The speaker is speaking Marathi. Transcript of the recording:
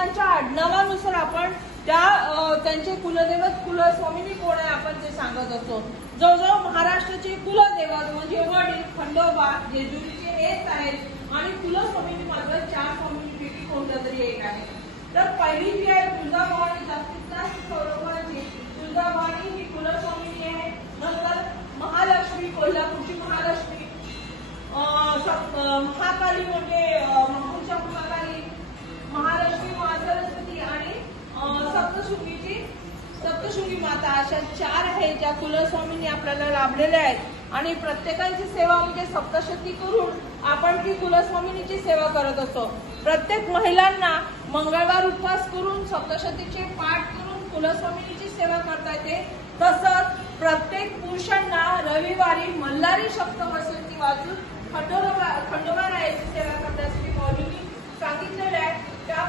प्रत्येकांच्या आडनावानुसार आपण त्यांचे कुलदैवत कुलस्वामिनी कोण आहे आपण ते सांगत असतो। जवळजवळ महाराष्ट्राचे कुलदैवत म्हणजे वडील खंडोबा जेजुरीचे हेच आहेत आणि कुलस्वामिनी मात्र 4 स्वामिनीपैकी कोणत्या तरी एक आहे। तर पहिली जी आहे तुळजाभवानी जास्तीत जास्त सौरभाची तुळजाभवानी ही कुलस्वामिनी आहे। नंतर महालक्ष्मी कोल्हापूरची महालक्ष्मी, महाकाली म्हणजे महापूरच्या महाकाली, महालक्ष्मी महासरस्वती आणि सप्तशृंगी माता अशा 4 आहेत ज्या कुलस्वामींनी आपल्याला लाभलेल्या आहेत आणि प्रत्येकाची सेवा म्हणजे सप्तशती करून आपण ती कुलस्वामिनीची सेवा करत असतो। प्रत्येक महिलांना मंगळवार उपवास करून सप्तशतीचे पाठ करून कुलस्वामिनीची सेवा करता येते। तसंच प्रत्येक पुरुषांना रविवारी मल्हारी सप्तशती वाचून खंडोबा रायाची सेवा करण्यासाठी मौलींनी सांगितलेले आहे। त्या